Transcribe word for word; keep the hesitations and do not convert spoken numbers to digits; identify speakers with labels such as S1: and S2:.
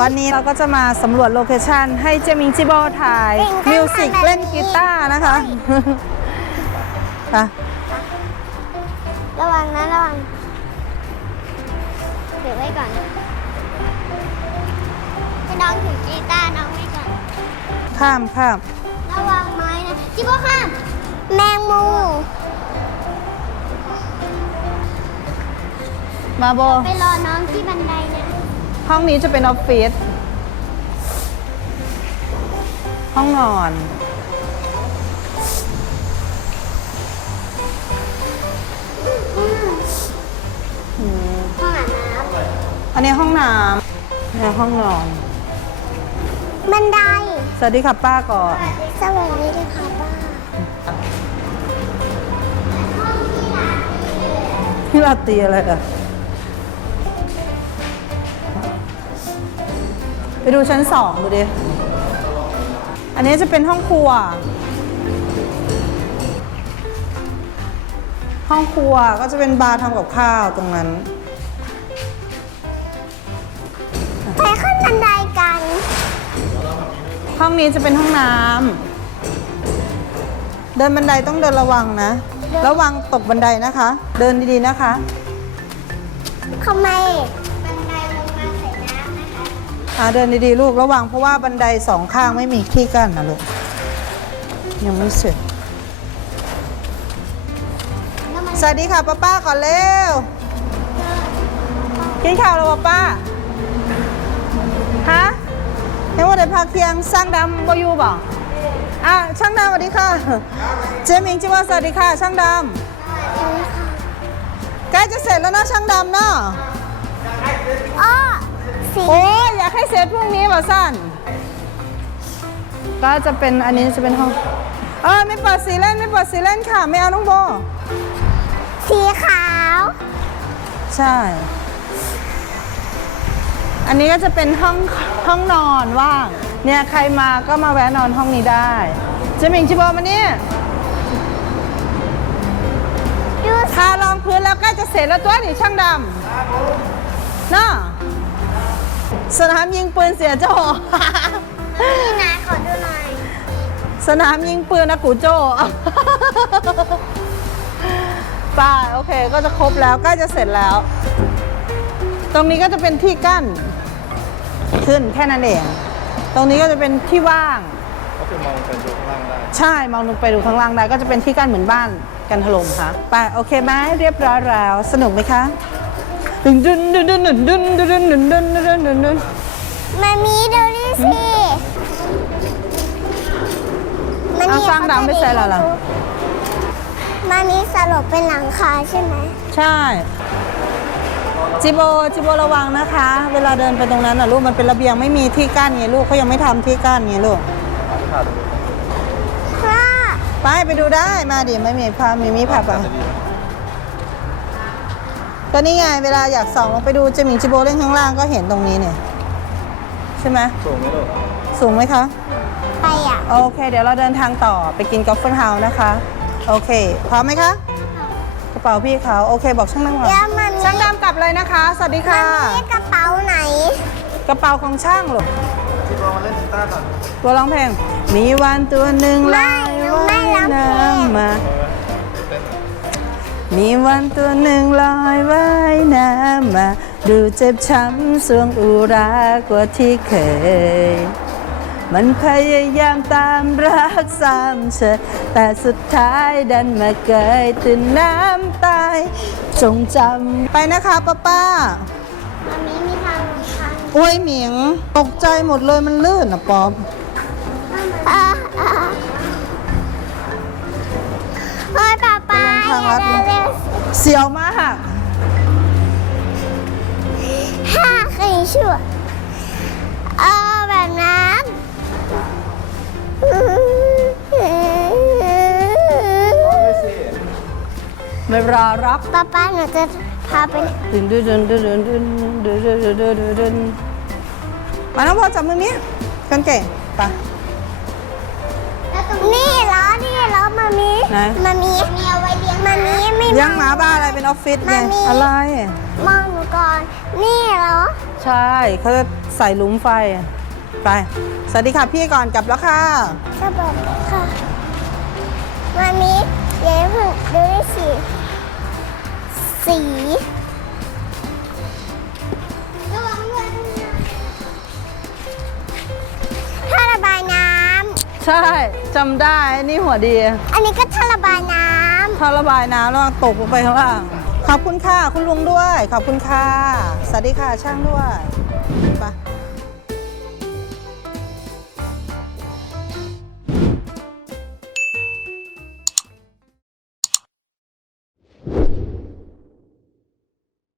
S1: วันนี้เราก็จะมาสำรวจโลเคชั่นให้เจมิงจิโบถ่ายมิวสิกเล่นกีตาร์นะคะค่ะ
S2: ระวังนะระวังถือไว้ก่อนจะน้องถือกีตาร์น้องไว้ก่อน
S1: ข้ามข้าม
S2: ระวังไม้นะจิโบข้ามแมงมุม
S1: มาโบ
S2: ไปรอน้องที่บันไดนะ
S1: ห้องนี้จะเป็นออฟฟิศห้องนอน
S2: ห้องอาบน้ำ
S1: อันนี้ห้องน้ำเนี่ยห้องนอน
S2: บันได
S1: สวัสดีค่ะป้าก่อน
S2: สวัสดีค่ะป้า
S1: ที่ลาตีอะไรอ่ะไปดูชั้นสองดูดิอันนี้จะเป็นห้องครัวห้องครัวก็จะเป็นบาร์ทำกับข้าวตรงนั้น
S2: ไปขึ้นบันไดกัน
S1: ห้องนี้จะเป็นห้องน้ำเดินบันไดต้องเดินระวังนะระวังตกบันไดนะคะเดินดีๆนะคะ
S2: ทำไมบันไดลงมาใส่น้ำนะคะ
S1: อ่าเดินดีๆลูกระวังเพราะว่าบันไดสองข้างไม่มีที่กั้นนะลูกยังไม่เสร็จสวัสดีค่ะป้าป้าก่อนเร็วกินข้าวแล้วป้าฮะเห็นว่าได้พักเที่ยงสร้างดำบอยูบ่อ่ะช่างดำสวัสดีค่ะเจมิงจิว่าสวัสดีค่ะช่างดำใกล้จะเสร็จแล้วนะช่างดำเนาะ
S2: อ้อ
S1: โอ้ยอยากให้เสร็จพรุ่งนี้บ่สั้นก็จะเป็นอันนี้จะเป็นห้องเออไม่เปิดสีเล่นไม่เปิดสีเล่นค่ะไม่เอาน้องโบ
S2: สีขาว
S1: ใช่อันนี้ก็จะเป็นห้องห้องนอนว่างเนี่ยใครมาก็มาแวะนอนห้องนี้ได้เจมิงจิโบมาเนี่ยทารองพื้นแล้วใกล้จะเสร็จแล้วตัวนี่ช่างดำน่ะสนามยิงปืนเสียโจ้
S2: นี่นะขอดูหน่อย
S1: สนามยิงปืนนะกูโจ้ป่าโอเคก็จะครบแล้วใกล้จะเสร็จแล้วตรงนี้ก็จะเป็นที่กั้นขึ้นแค่นั้นเองตรงนี้ก็จะเป็นที่ว่าง
S3: ก็คือมองไปดูข้างล่างได้
S1: ใช่มองลงไปดูข้างล่างได้ก็จะเป็นที่กั้นเหมือนบ้านกันถล่มค่ะไปโอเคไหมเรียบร้อยแล้วสนุกไหมคะดึนดึนดึนดึนดึนดึนดึนดึนดึนดึนดึนดึน
S2: มามีดูดิสิ
S1: เอาสร้างดังไปใส่แล้วล่ะ
S2: มามีสลบเป็นหลังคาใช่ไหม
S1: ใช่จิโบจิโบระวังนะคะเวลาเดินไปตรงนั้นน่ะลูกมันเป็นระเบียงไม่มีที่กั้นไงลูกเขายังไม่ทำที่กั้นไงลูกไปไปดูได้มาดิไม่มีพามีมีผับอ่ะก็นี่ไงเวลาอยากส่องลงไปดูเจมิงจิโบเล่นข้างล่างก็เห็นตรงนี้เนี่ยใช่ไหม
S3: สูงไหมลูก
S1: สูงไหมคะ
S2: ไปอ่ะ
S1: โอเคเดี๋ยวเราเดินทางต่อไปกินกอล์ฟเฟนเฮาส์นะคะโอเคพร้อมไหมคะกระเป๋าพี่เขาโอเคบอกช่างดำก่อนช่างดำกลับเลยนะคะสวัสดีค่ะ
S2: นี่กระเป๋าไหน
S1: กระเป๋าของช่างหรอ
S3: ที่เรามาเล่นกีตาร์ก่อน
S1: ตัวร้องเพลงมีวันตัวหนึ่งลอยว่ายน้ำมามีวันตัวหนึ่งลอยว่ายน้ำมาดูเจ็บช้ำสวงอุรากว่าที่เคยมันพยายามตามรักซ้ำเชยแต่สุดท้ายดันมาเกยตื่นน้ำตายจงจำไปนะคะป้าป้า
S2: มันมีมีทางทาง
S1: โอ้ยเหมียงตกใจหมดเลยมันลื่นนะป๊อป
S2: เฮ้ยป้าป้า
S1: เสียวมาก
S2: ห้าคือชั่วเออแบบนั้น
S1: ไม่รอรัก
S2: ป้าป้าหนูจะพาไป
S1: ดึนดึนดึนดึนดึนดึนดึนดึนดึนดึนดึนมาน้องพ่อจับมือนี้กันเก่งไป
S2: นี่ล้อนี่ล้อมามีมามีมีเอาไว้เลี้ยงมามีไม่
S1: เลี้ยงหมาบ้าอะไรเป็นออฟฟิศไงอะไร
S2: มองหนูก่อนนี่ล้อ
S1: ใช่เขาจะใส่หลุมไฟไปสวัสดีค่ะพี่ก่อนกลับแล้วค่ะ
S2: สวัสดีค่ะมามีเดี๋ยวเพิ่งดูได้สีสีระวังด้วยท่อระบายน้
S1: ใช่จำได้นี่หัวดี
S2: ำอันนี้ก็ท่อระบายน้
S1: ท่อระบายน้ำแล้วตกลงไปข้างล่างขอบคุณค่ะคุณลุงด้วย ขอบคุณค่ะสวัสดีค่ะช่างด้วยไป